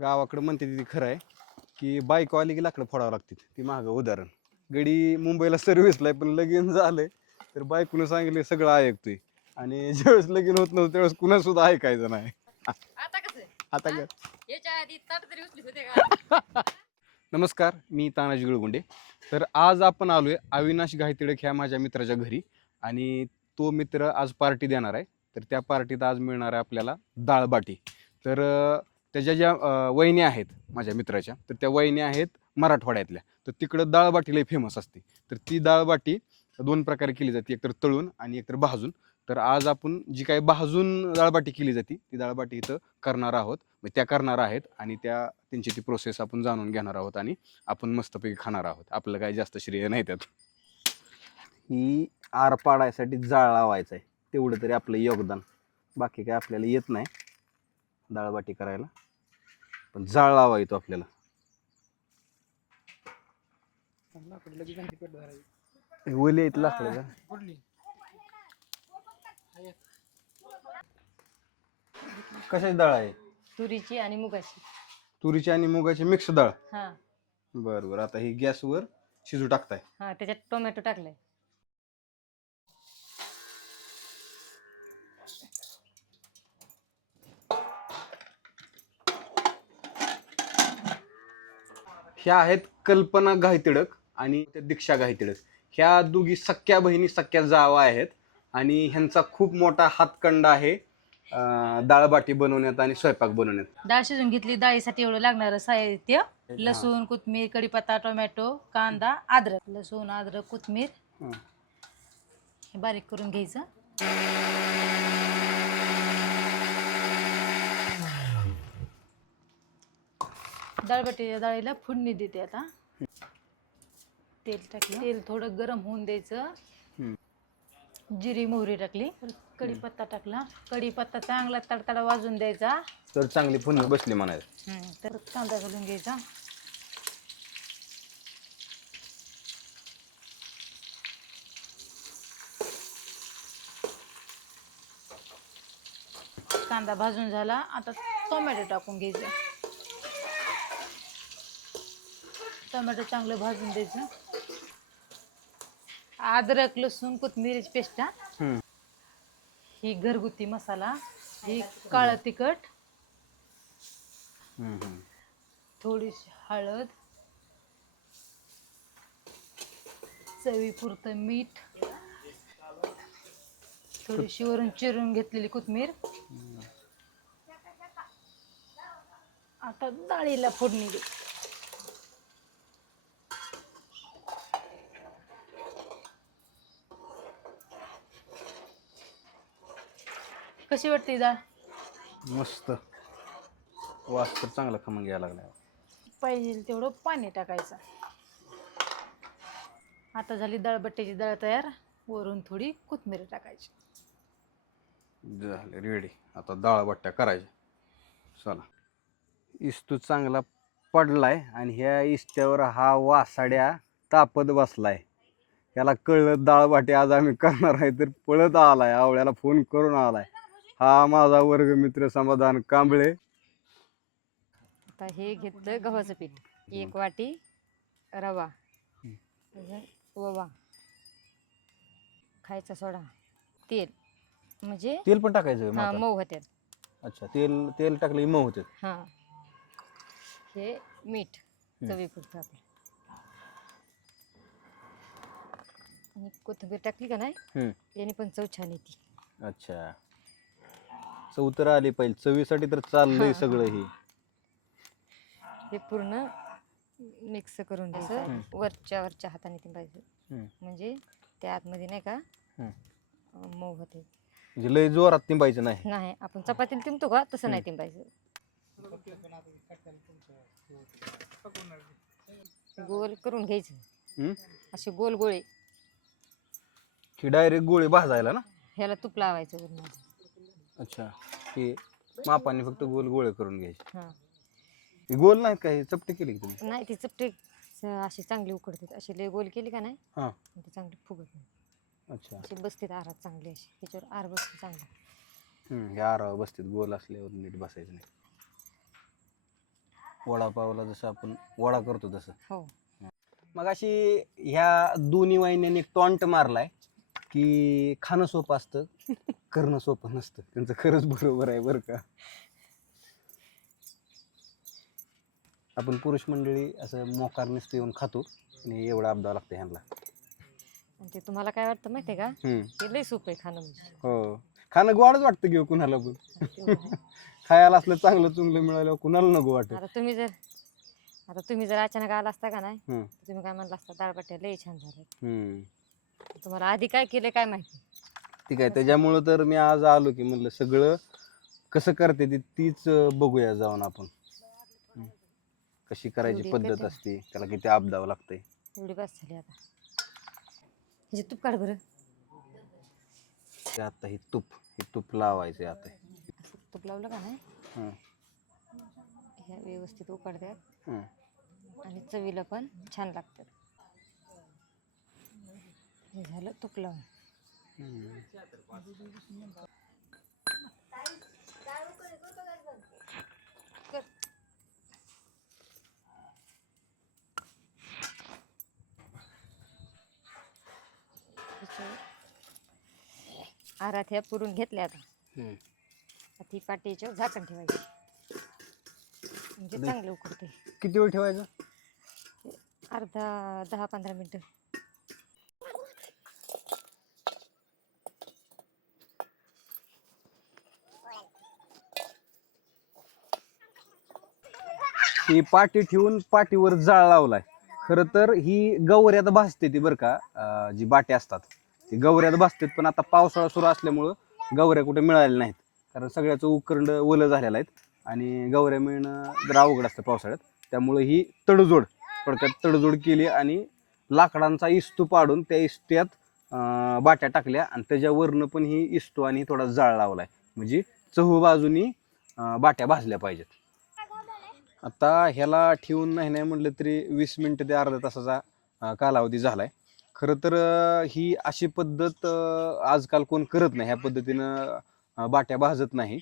गावाकडे म्हणते ती खरं आहे की बायको आली की लाकडं फोडावं लागते ती मागं उदाहरण. गडी मुंबईला सर्व्हिसला पण लगीन झालंय तर बायकोनं सांगितलं सगळं ऐकतोय. आणि ज्यावेळेस लगीन होत नव्हतं त्यावेळेस कुणा सुद्धा ऐकायचं नाही. आता आता काय याच्या आधी ताट तरी होते का? नमस्कार मी तानाजी गुळगुंडे. तर आज आपण आलोय अविनाश गायतिडक ह्या माझ्या मित्राच्या घरी आणि तो मित्र आज पार्टी देणार आहे. तर त्या पार्टीत आज मिळणार आहे आपल्याला डाळबाटी तर अं, त्याच्या ज्या अं, वहिनी आहेत माझ्या मित्राच्या तर त्या वहिनी आहेत मराठवाड्यातल्या. तर तिकडं डाळबाटी लई फेमस असते. तर ती डाळबाटी दोन प्रकारे केली जाते. एकतर तळून आणि एकतर भाजून. तर आज आपण जी काही भाजून डाळबाटी केली जाते ती डाळबाटी इथं करणार आहोत. मग त्या करणार आहेत आणि त्या त्यांची ती प्रोसेस आपण जाणून घेणार आहोत आणि आपण मस्तपैकी खाणार आहोत. आपलं काही जास्त श्रेय नाही त्यात. ही आर पाडायसाठी जाळ लावायचा आहे तेवढं तरी आपलं योगदान. बाकी काय आपल्याला येत नाही डाळबाटी करायला. पण जाळ लावा येतो आपल्याला. ओले आहेत लाकडं का कशाची डाळ आहे? तुरीची आणि मुगाची. तुरीची आणि मुगाची मिक्स डाळ? हा. बरं बरं. आता ही गॅसवर शिजू टाकताय. हा त्याच्यात टोमॅटो टाकलाय. ह्या आहेत कल्पना गायतिडक आणि त्या दीक्षा गायतिडक ह्या दोघी सख्या बहिणी सख्या जावा आहेत. आणि ह्यांचा खूप मोठा हातकंडा आहे अं, डाळबाटी बनवण्यात आणि स्वयंपाक बनवण्यात. डाळ शिजून घेतली डाळीसाठी एवढं लागणारं साहित्य. लसूण कोथमीर कढीपत्ता टोमॅटो कांदा अद्रक. लसूण अद्रक कोथमीर हं. हे बारीक करून घ्यायचं. डाळबटीच्या डाळीला फोडणी देते आता. तेल टाकलं. तेल थोडं गरम होऊन द्यायचं. जिरी मोहरी टाकली. कढीपत्ता टाकला. कढीपत्ता चांगला तडतडा वाजून द्यायचा. तर चांगली पुन्हा बसली म्हणायचं हम्म, तर कांदा घालून घ्यायचा. कांदा भाजून झाला. आता टोमॅटो टाकून घ्यायचं. टोमॅटो चांगलं भाजून द्यायचं. अद्रक लसूण कोथिंबीरची पेस्ट हं. ही घरगुती मसाला ही काळं तिखट. थोडीशी हळद चवीपुरतं मीठ थोडीशी वरून चिरून घेतलेली कोथमीर आता डाळीला फोडणी दे. कशी वाटते डाळ? मस्त. वास तर चांगला खमंग यायला लागला. पाहिजे तेवढं पाणी टाकायचं. आता झाली डाळबट्ट्याची डाळ तयार. वरून थोडी कोथिंबीर टाकायची. झाले रेडी आता डाळ बट्ट्या करायच्या. चला. इस्तू चांगला पडलाय आणि ह्या इस्त्यावर हा वासाड्या तापत बसलाय. याला कळलं डाळ बाटी आज आम्ही करणार आहे तर पळत आलाय. आवळ्याला फोन करून आलाय. हा माझा वर्ग मित्र समाधान कांबळे. आता हे घेतलं गव्हाचं पीठ. एक वाटी रवा. अजून ओवा. खायचा सोडा. तेल. म्हणजे तेल पण टाकायचं हा? मऊ होत्यात. अच्छा तेल तेल टाकलं की मऊ होते हा. हे मीठ चवीपुरतं आपलं. आणि कोथिंबीर टाकली का नाही? हम्म. याने पण चव छान येते. अच्छा. चौतर आली पाहिजे चवीसाठी तर चाललंय सगळं हे. हे पूर्ण मिक्स करून द्यायचं वरच्या वरच्या हाताने ते पाहिजे. हम्म. म्हणजे त्या आतमध्ये नाही का? हम्म. अं, मऊ होते. म्हणजे लय जोरात तिंबायचं नाही. नाही आपण चपातीला तिंबतो का? तसं नाही तिंबायचं. गोल करून घ्यायचं. हम्म? असे गोल गोळे. की डायरेक्ट गोळे भाजायला ना? ह्याला तूप लावायचं वरून. अच्छा. हे मापाने फक्त गोल गोळे करून घ्यायचे. हां. गोल नाहीत का? हे चपटे केले की तुम्ही? नाही ती चपटे अशी चांगली उकडतात. अशी लय गोल केली का नाही? हा. ती चांगली फुगत नाही. अच्छा. अशी बसते आरात चांगली अशी. त्याच्यावर आर बसते चांगला. हम्म, हे आरावर बसतात. गोल असल्यावर नीट बसायचं नाही. वडापावला जसं आपण वडा करतो तसं. हो. मग अशी ह्या दोन्ही वाहिन्यांनी एक टॉन्ट मारलाय की खाणं सोपं असतं. करणं सोपं नसतं. त्यांचं खरंच बरोबर आहे बरं का. आपण पुरुष मंडळी असं मोकार नुसतं येऊन खातो आणि एवढं अपदावं लागतं ह्यांना. ते तुम्हाला काय वाटतं माहितीये का? हम्म, ते लय सोपं आहे खाणं म्हणजे. हो. खाणं गोडच वाटतं घेऊ कुणाला पण. खायला असलं चांगलं चुंगलं मिळालं कुणाला नको वाटत? आता तुम्ही जर आता तुम्ही जर अचानक आला असता का नाही हम्म. तर तुम्ही काय म्हणला असता डाळबट्ट्या लय छान हम्म. तुम्हाला आधी काय केलं काय माहिती? ठीक आहे. त्याच्यामुळं तर मी आज आलो की म्हणलं सगळं कसं करते ती तीच बघूया जाऊन आपण. कशी करायची पद्धत. असते त्याला किती आपदावं लागतंय. एवढी बस झाली आता. ह्याचे तूप काढ बरं. ते आता ही तूप ही तूप लावायचे आता. असं तूप लावलं का नाही? हं, ह्या व्यवस्थित उकडतात. हं. आणि चवीला पण छान लागतात. हे झालं तूप लावून. ह्या पुरून घेतल्या आता. हम्म. आता ही पाटी याच्यावर झाकण ठेवायची. म्हणजे. चांगलं उकडते. किती वेळ ठेवायचं? अर्धा दहा पंधरा मिनटं. ही पाटी ठेवून पाठीवर जाळ लावलाय. खरं तर ही गवऱ्यात भासते ती बरं का अं, जी बाटे असतात. ती गवऱ्यात भासतात पण आता पावसाळा सुरू असल्यामुळं गवऱ्या कुठे मिळाल्या नाहीत. कारण सगळ्याचं उकरंड ओलं झालेलं आहेत आणि गवऱ्या मिळणं जरा अवघड असतं पावसाळ्यात. त्यामुळे ही तडजोड थोडक्यात तडजोड केली आणि लाकडांचा इस्तू पाडून त्या इस्त्यात अं, बाट्या टाकल्या आणि त्याच्यावरनं पण ही इस्तू आणि थोडा जाळ लावलाय. म्हणजे चहू बाजूनी अं, बाट्या भाजल्या पाहिजेत. आता ह्याला ठेवून नाही नाही म्हटलं तरी वीस मिनटं ते अर्धा तासाचा कालावधी कालावधी झालाय. खरं तर ही अशी पद्धत आजकाल कोण करत नाही ह्या पद्धतीनं बाट्या भाजत नाही.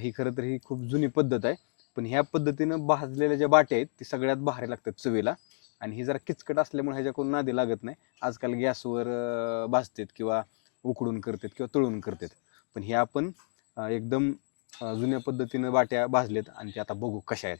ही खरं तर ही खूप जुनी पद्धत आहे. पण ह्या पद्धतीनं भाजलेल्या ज्या बाट्या आहेत ती सगळ्यात भारी लागतात चवीला. आणि ही जरा किचकट असल्यामुळे ह्याच्याकडून नादी लागत नाही. आजकाल गॅसवर भाजतात किंवा उकडून करतात किंवा तळून करतात. पण हे आपण एकदम जुन्या पद्धतीनं बाट्या भाजलेत आणि ते आता बघू कशा आहेत.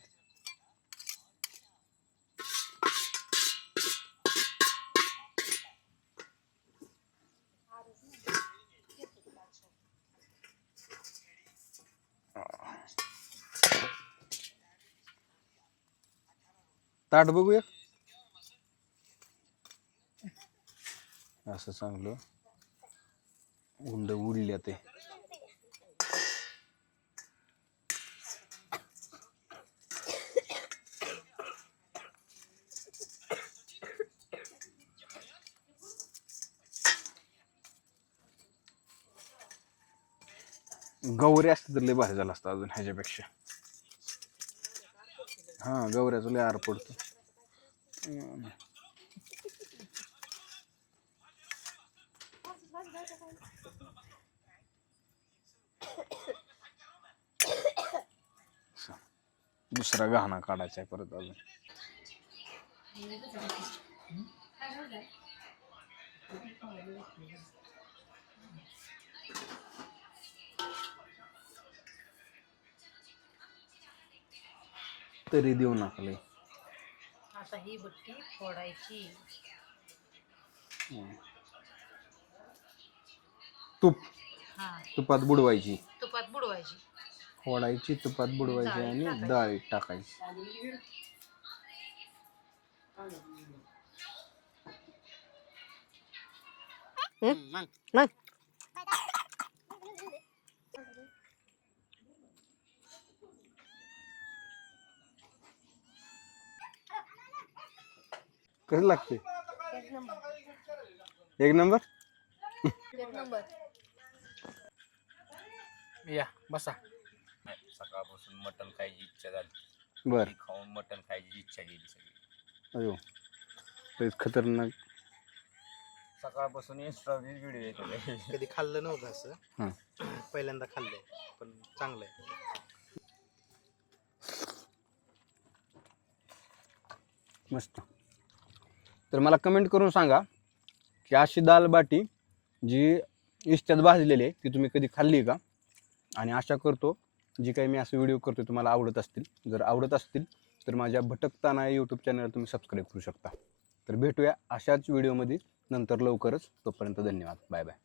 ताट बघूया. असं चांगलं. उंड उडल्या ते. गौरी असते तर लय भारी झाला असतं अजून ह्याच्यापेक्षा. हां गौऱ्याचं लय आर पडतो. दुसरा गहना काढायचा आहे परत अजून. तरी देऊ नका लय आता ही बुट्टी फोडायची. तूप. हा. तुपात बुडवायची. तुपात बुडवायची. फोडायची तुपात बुडवायची डाळीत आणि टाकायची. डाळीत टाकायची. कसं लागते? एक नंबर? या बसा. सकाळपासून मटण खायची इच्छा झाली. बर. खाऊन इच्छा गेली सगळी. अयो लयच खतरनाक. सकाळपासून इंस्टा व्हिडिओ येत कधी खाल्लं नव्हतं हं. असं पहिल्यांदा खाल्लंय पण चांगलं आहे मस्त. तर मला कमेंट करून सांगा की अशी दाल बाटी जी इष्ट्यात भाजलेली आहे ती तुम्ही कधी खाल्ली का? आणि आशा करतो जी काही मी असं व्हिडिओ करतो तुम्हाला आवडत असतील. जर आवडत असतील तर माझ्या भटकताना यूट्यूब चॅनल तुम्ही सबस्क्राईब करू शकता. तर भेटूया अशाच व्हिडिओमध्ये नंतर लवकरच. तोपर्यंत धन्यवाद. Bye bye